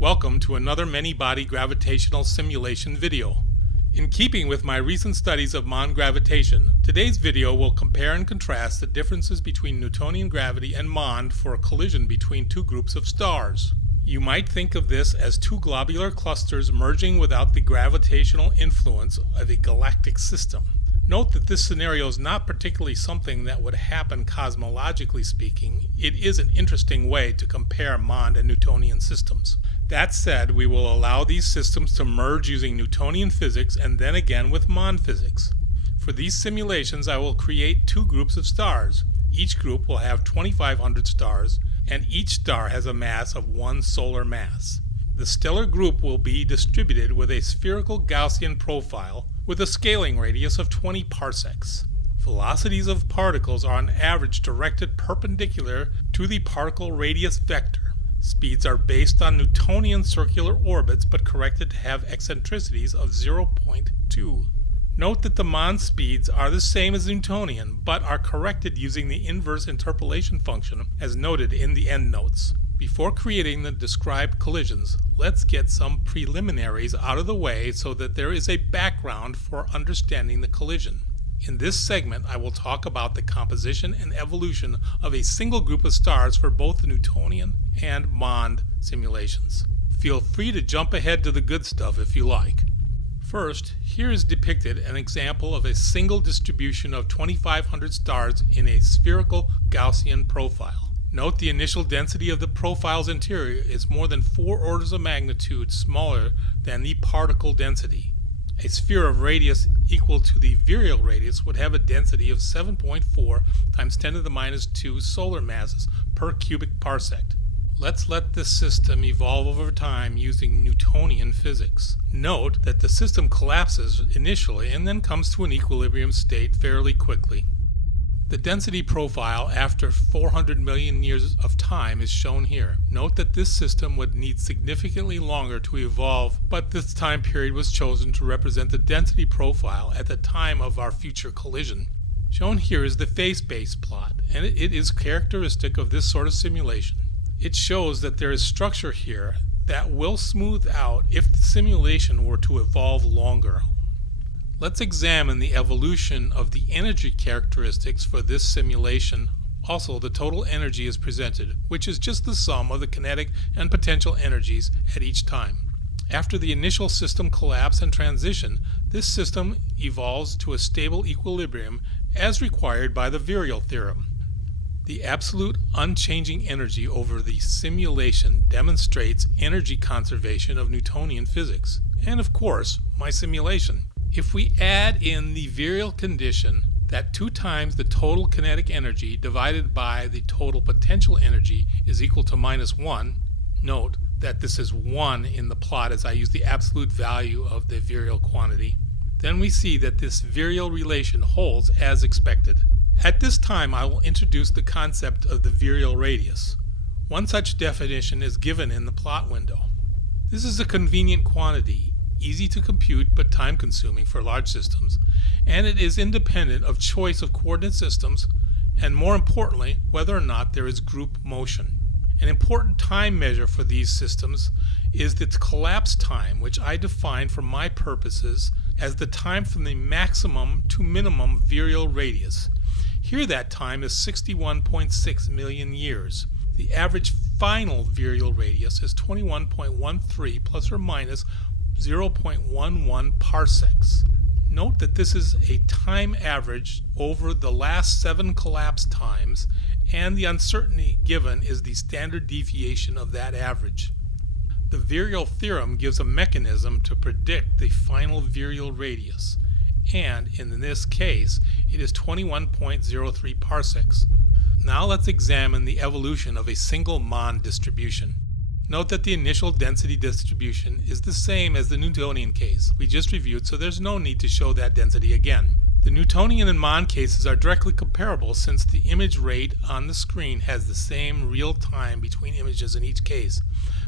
Welcome to another many-body gravitational simulation video. In keeping with my recent studies of MOND gravitation, today's video will compare and contrast the differences between Newtonian gravity and MOND for a collision between two groups of stars. You might think of this as two globular clusters merging without the gravitational influence of a galactic system. Note that this scenario is not particularly something that would happen cosmologically speaking. It is an interesting way to compare MOND and Newtonian systems. That said, we will allow these systems to merge using Newtonian physics and then again with MOND physics. For these simulations, I will create two groups of stars. Each group will have 2,500 stars, and each star has a mass of 1 solar mass. The stellar group will be distributed with a spherical Gaussian profile with a scaling radius of 20 parsecs. Velocities of particles are on average directed perpendicular to the particle radius vector. Speeds are based on Newtonian circular orbits but corrected to have eccentricities of 0.2. Note that the MOND speeds are the same as Newtonian but are corrected using the inverse interpolation function as noted in the endnotes. Before creating the described collisions, let's get some preliminaries out of the way so that there is a background for understanding the collision. In this segment, I will talk about the composition and evolution of a single group of stars for both the Newtonian and MOND simulations. Feel free to jump ahead to the good stuff if you like. First, here is depicted an example of a single distribution of 2,500 stars in a spherical Gaussian profile. Note the initial density of the profile's interior is more than 4 orders of magnitude smaller than the particle density. A sphere of radius equal to the virial radius would have a density of 7.4 times 10 to the minus 2 solar masses per cubic parsec. Let's let this system evolve over time using Newtonian physics. Note that the system collapses initially and then comes to an equilibrium state fairly quickly. The density profile after 400 million years of time is shown here. Note that this system would need significantly longer to evolve, but this time period was chosen to represent the density profile at the time of our future collision. Shown here is the phase-space plot, and it is characteristic of this sort of simulation. It shows that there is structure here that will smooth out if the simulation were to evolve longer. Let's examine the evolution of the energy characteristics for this simulation. Also, the total energy is presented, which is just the sum of the kinetic and potential energies at each time. After the initial system collapse and transition, this system evolves to a stable equilibrium as required by the virial theorem. The absolute unchanging energy over the simulation demonstrates energy conservation of Newtonian physics, and of course, my simulation. If we add in the virial condition that 2 times the total kinetic energy divided by the total potential energy is equal to -1, note that this is 1 in the plot as I use the absolute value of the virial quantity, then we see that this virial relation holds as expected. At this time I will introduce the concept of the virial radius. One such definition is given in the plot window. This is a convenient quantity, easy to compute but time-consuming for large systems, and it is independent of choice of coordinate systems and, more importantly, whether or not there is group motion. An important time measure for these systems is the collapse time, which I define for my purposes as the time from the maximum to minimum virial radius. Here that time is 61.6 million years. The average final virial radius is 21.13 plus or minus 0.11 parsecs. Note that this is a time average over the last 7 collapse times, and the uncertainty given is the standard deviation of that average. The virial theorem gives a mechanism to predict the final virial radius, and in this case it is 21.03 parsecs. Now let's examine the evolution of a single MOND distribution. Note that the initial density distribution is the same as the Newtonian case we just reviewed, so there's no need to show that density again. The Newtonian and MOND cases are directly comparable since the image rate on the screen has the same real time between images in each case.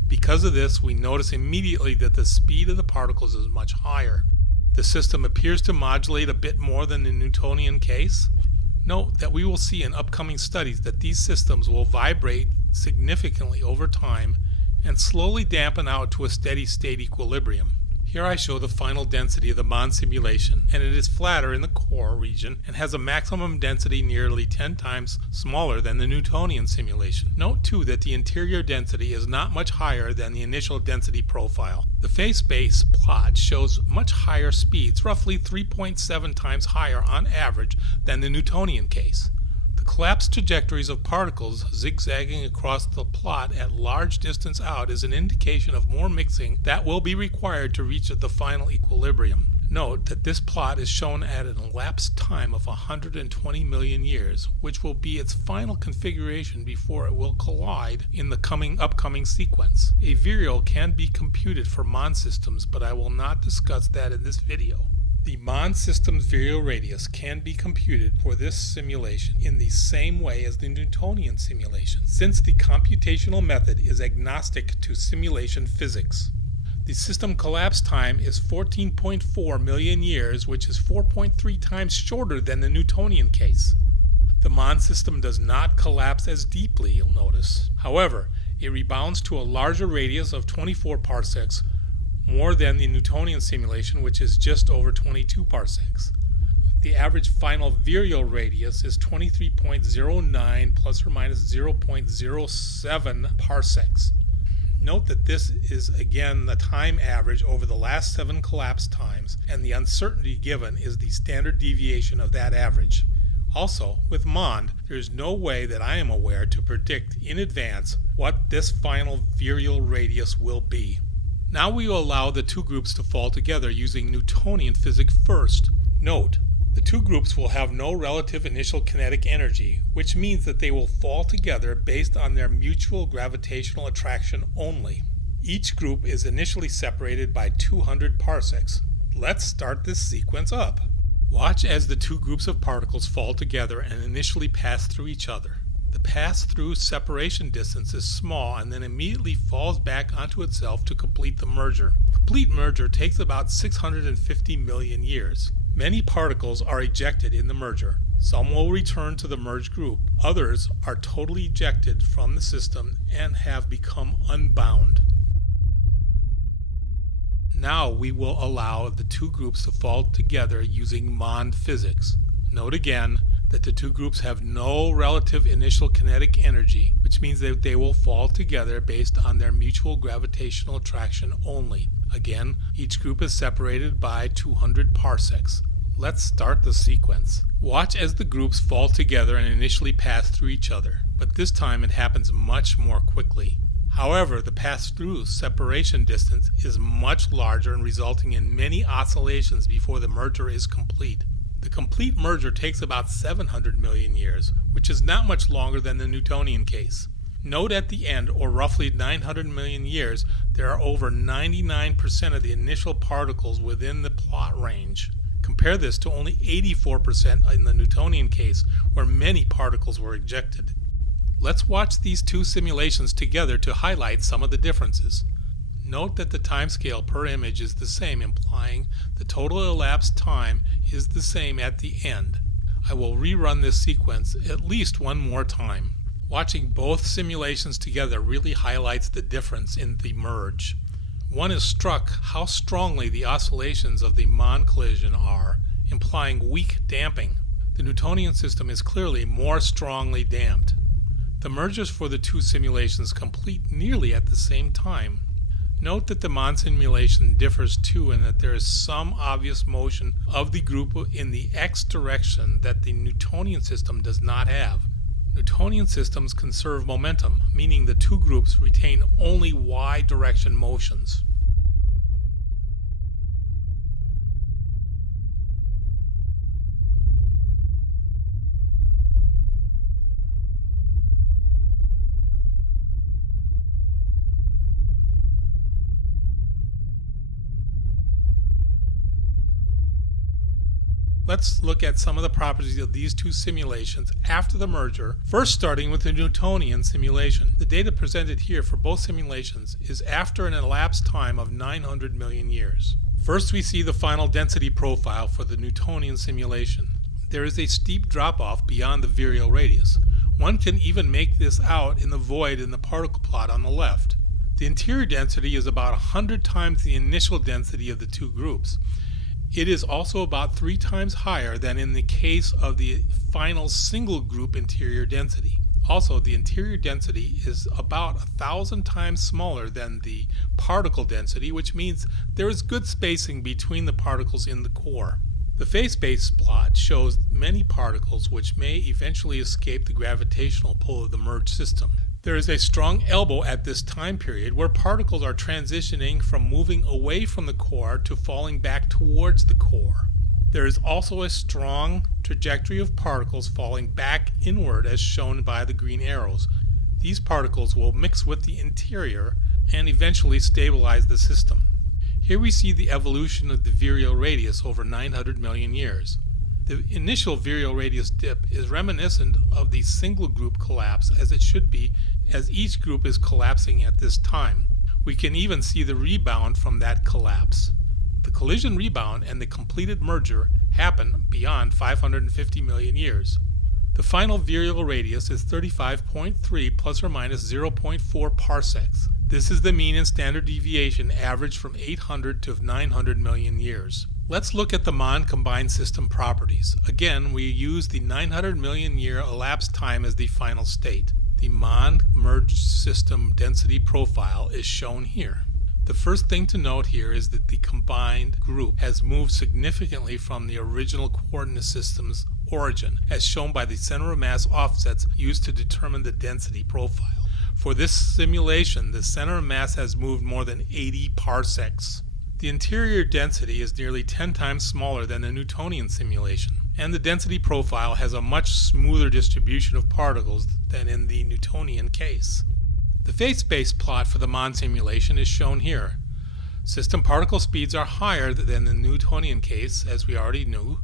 Because of this, we notice immediately that the speed of the particles is much higher. The system appears to modulate a bit more than the Newtonian case. Note that we will see in upcoming studies that these systems will vibrate significantly over time and slowly dampen out to a steady state equilibrium. Here I show the final density of the MOND simulation, and it is flatter in the core region and has a maximum density nearly 10 times smaller than the Newtonian simulation. Note too that the interior density is not much higher than the initial density profile. The phase space plot shows much higher speeds, roughly 3.7 times higher on average than the Newtonian case. The collapse trajectories of particles zigzagging across the plot at large distance out is an indication of more mixing that will be required to reach the final equilibrium. Note that this plot is shown at an elapsed time of 120 million years, which will be its final configuration before it will collide in the upcoming sequence. A virial can be computed for MOND systems, but I will not discuss that in this video. The MOND system's virial radius can be computed for this simulation in the same way as the Newtonian simulation, since the computational method is agnostic to simulation physics. The system collapse time is 14.4 million years, which is 4.3 times shorter than the Newtonian case. The MOND system does not collapse as deeply, you'll notice. However, it rebounds to a larger radius of 24 parsecs, more than the Newtonian simulation, which is just over 22 parsecs. The average final virial radius is 23.09 plus or minus 0.07 parsecs. Note that this is again the time average over the last 7 collapse times, and the uncertainty given is the standard deviation of that average. Also, with MOND, there is no way that I am aware to predict in advance what this final virial radius will be. Now we will allow the two groups to fall together using Newtonian physics first. Note, the two groups will have no relative initial kinetic energy, which means that they will fall together based on their mutual gravitational attraction only. Each group is initially separated by 200 parsecs. Let's start this sequence up. Watch as the two groups of particles fall together and initially pass through each other. The pass-through separation distance is small and then immediately falls back onto itself to complete the merger. Complete merger takes about 650 million years. Many particles are ejected in the merger. Some will return to the merged group. Others are totally ejected from the system and have become unbound. Now we will allow the two groups to fall together using MOND physics. Note again that the two groups have no relative initial kinetic energy, which means that they will fall together based on their mutual gravitational attraction only. Again, each group is separated by 200 parsecs. Let's start the sequence. Watch as the groups fall together and initially pass through each other, but this time it happens much more quickly. However, the pass-through separation distance is much larger and resulting in many oscillations before the merger is complete. The complete merger takes about 700 million years, which is not much longer than the Newtonian case. Note at the end, or roughly 900 million years, there are over 99% of the initial particles within the plot range. Compare this to only 84% in the Newtonian case, where many particles were ejected. Let's watch these two simulations together to highlight some of the differences. Note that the timescale per image is the same, implying the total elapsed time is the same at the end. I will rerun this sequence at least one more time. Watching both simulations together really highlights the difference in the merge. One is struck how strongly the oscillations of the MOND collision are, implying weak damping. The Newtonian system is clearly more strongly damped. The mergers for the two simulations complete nearly at the same time. Note that the MOND simulation differs too in that there is some obvious motion of the group in the x direction that the Newtonian system does not have. Newtonian systems conserve momentum, meaning the two groups retain only y direction motions. Let's look at some of the properties of these two simulations after the merger, first starting with the Newtonian simulation. The data presented here for both simulations is after an elapsed time of 900 million years. First, we see the final density profile for the Newtonian simulation. There is a steep drop-off beyond the virial radius. One can even make this out in the void in the particle plot on the left. The interior density is about 100 times the initial density of the two groups. It is also about 3 times higher than in the case of the final single group interior density. Also, the interior density is about 1,000 times smaller than the particle density, which means there is good spacing between the particles in the core. The phase space plot shows many particles which may eventually escape the gravitational pull of the merged system. There is a strong elbow at this time period where particles are transitioning from moving away from the core to falling back towards the core. There is also a strong trajectory of particles falling back inward as shown by the green arrows. These particles will mix with the interior and eventually stabilize the system. Here we see the evolution of the virial radius over 900 million years. The initial virial radius dip is reminiscent of the single group collapse as it should be, as each group is collapsing at this time. We can even see the rebound from that collapse. The collision rebound and the completed merger happen beyond 550 million years. The final virial radius is 35.3 plus or minus 0.4 parsecs. This is the mean and standard deviation averaged from 800 to 900 million years. Let's look at the MOND combined system properties. Again, we use the 900 million year elapsed time as the final state. The MOND merged system density profile is shown here. The first thing to note here is that the combined group has moved significantly from the original coordinate system's origin, as shown by the center of mass offsets used to determine the density profile. For this simulation, the center of mass has moved more than 80 parsecs. The interior density is nearly 10 times smaller than the Newtonian simulation, and the density profile has a much smoother distribution of particles than in the Newtonian case. The phase space plot for the MOND simulation is shown here. System particle speeds are higher than the Newtonian case, as we already knew.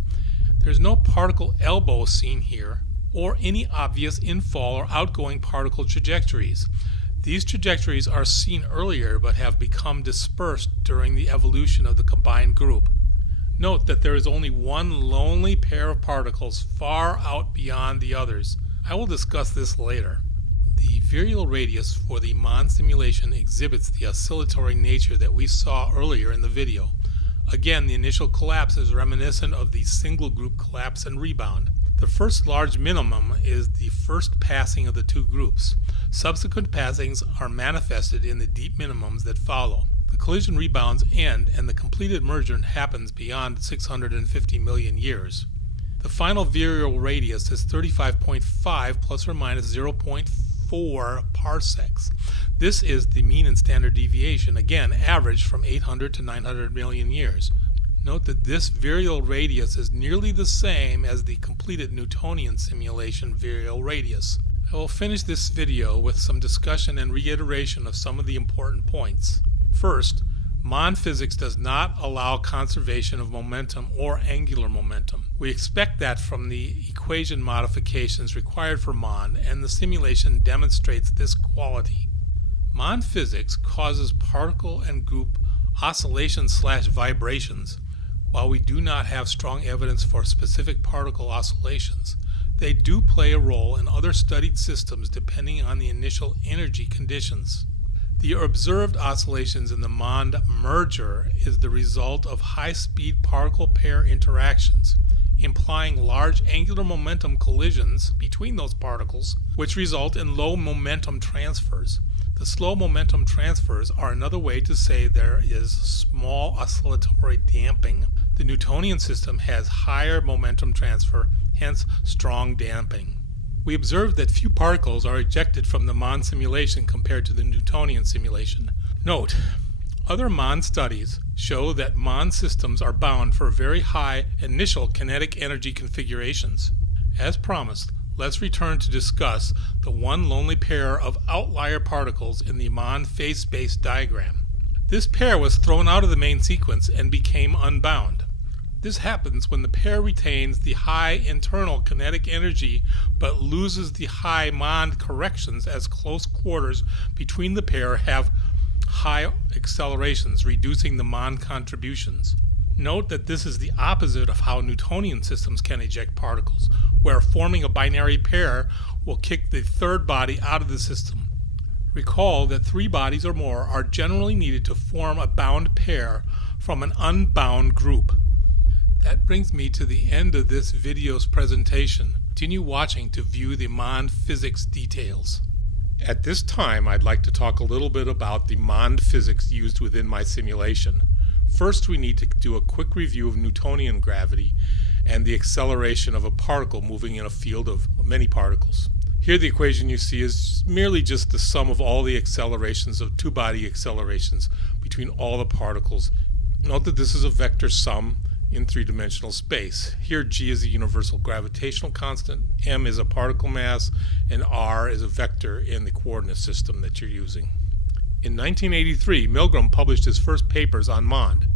There's no particle elbow seen here, or any obvious infall or outgoing particle trajectories. These trajectories are seen earlier but have become dispersed during the evolution of the combined group. Note that there is only one lonely pair of particles far out beyond the others. I will discuss this later. The virial radius for the MOND simulation exhibits the oscillatory nature that we saw earlier in the video. Again, the initial collapse is reminiscent of the single group collapse and rebound. The first large minimum is the first passing of the two groups. Subsequent passings are manifested in the deep minimums that follow. The collision rebounds end and the completed merger happens beyond 650 million years. The final virial radius is 35.5 plus or minus 0.4 parsecs. This is the mean and standard deviation, again averaged from 800 to 900 million years. Note that this virial radius is nearly the same as the completed Newtonian simulation virial radius. I will finish this video with some discussion and reiteration of some of the important points. First, MOND physics does not allow conservation of momentum or angular momentum. We expect that from the equation modifications required for MOND, and the simulation demonstrates this quality. MOND physics causes particle and group oscillations/vibrations. While we do not have strong evidence for specific particle oscillations, they do play a role in other studied systems depending on the initial energy conditions. The observed oscillations in the MOND merger is the result of high-speed particle pair interactions, implying large angular momentum collisions between those particles, which result in low momentum transfers. The slow momentum transfers are another way to say there is small oscillatory damping. The Newtonian system has higher momentum transfer, hence strong damping. We observed that few particles are ejected from the MOND simulation compared to the Newtonian simulation. Note, other MOND studies show that MOND systems are bound for very high initial kinetic energy configurations. As promised, let's return to discuss the one lonely pair of outlier particles in the MOND phase space diagram. This pair was thrown out of the main sequence and became unbound. This happens when the pair retains the high internal kinetic energy but loses the high MOND corrections as close quarters between the pair have high accelerations, reducing the MOND contributions. Note that this is the opposite of how Newtonian systems can eject particles, where forming a binary pair will kick the third body out of the system. Recall that three bodies or more are generally needed to form a bound pair from an unbound group. That brings me to the end of this video's presentation. Continue watching to view the MOND physics details. At this time, I'd like to talk a little bit about the MOND physics used within my simulation. First, we need to do a quick review of Newtonian gravity and the acceleration of a particle moving in a field of many particles. Here the equation you see is merely just the sum of all the accelerations of two-body accelerations between all the particles. Note that this is a vector sum in three-dimensional space. Here G is a universal gravitational constant, M is a particle mass, and R is a vector in the coordinate system that you're using. In 1983, Milgram published his first papers on MOND.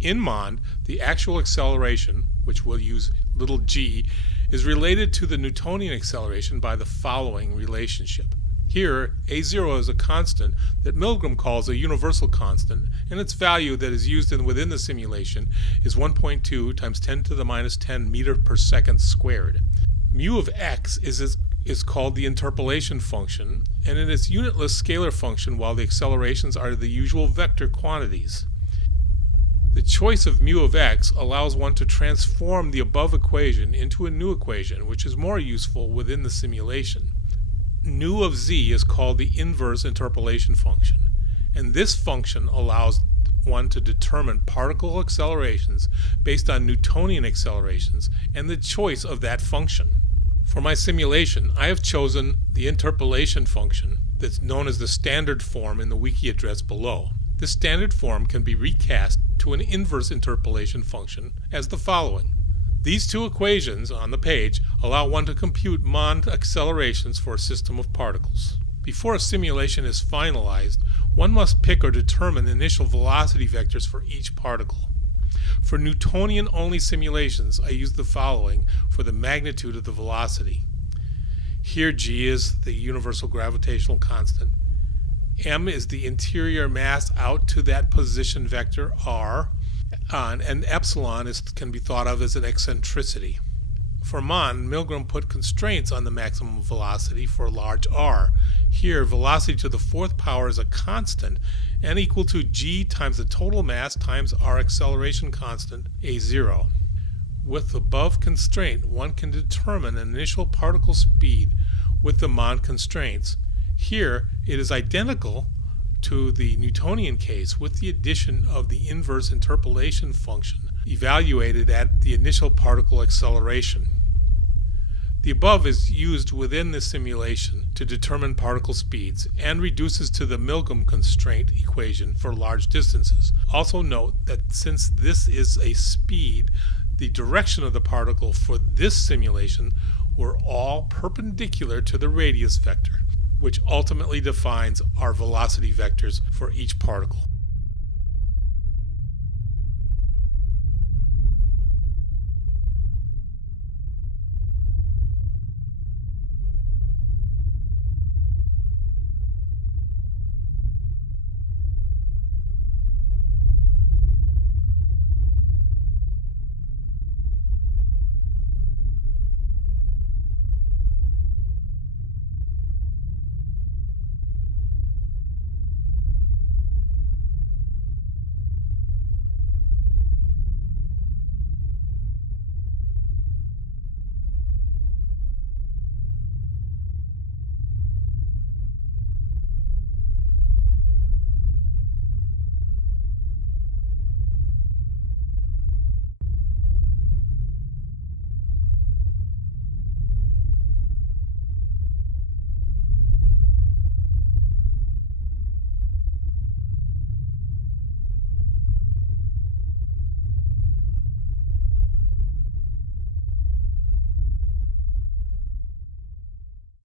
In MOND, the actual acceleration, which we'll use little g, is related to the Newtonian acceleration by the following relationship. Here, a0 is a constant that Milgram calls a universal constant, and its value that is used within the simulation is 1.2 times 10 to the minus 10 meter per second squared. Mu of x is called the interpolation function, and it is unitless scalar function while the accelerations are the usual vector quantities. The choice of mu of x allows one to transform the above equation into a new equation, which is more useful within the simulation. Nu of z is called the inverse interpolation function, and this function allows one to determine particle accelerations based on Newtonian accelerations and the choice of that function. For my simulation, I have chosen the interpolation function that's known as the standard form in the wiki address below. This standard form can be recast to an inverse interpolation function as the following. These two equations on the page allow one to compute MOND accelerations for a system of particles. Before a simulation is finalized, one must pick or determine the initial velocity vectors for each particle. For Newtonian-only simulations, I use the following for the magnitude of the velocity. Here G is the universal gravitational constant. M is the interior mass out to that position vector R, and epsilon can be thought of as an eccentricity. For MOND, Milgram put constraints on the maximum velocity for large r. Here, velocity to the fourth power is a constant and equal to g times the total mass times our acceleration constant, a0. With the above constraint, one can determine an initial particle speed with the MOND constraints. Here, it is identical to the Newtonian case with the addition of the inverse interpolation function evaluated at the initial particle acceleration. The above is used within the simulation to determine particle speeds and reduces to the Milgram constraint equation for large distances. Also note that since this is a speed, the direction of the particle for this simulation were all perpendicular to the radius vector, which ultimately defines our velocity vectors for each particle.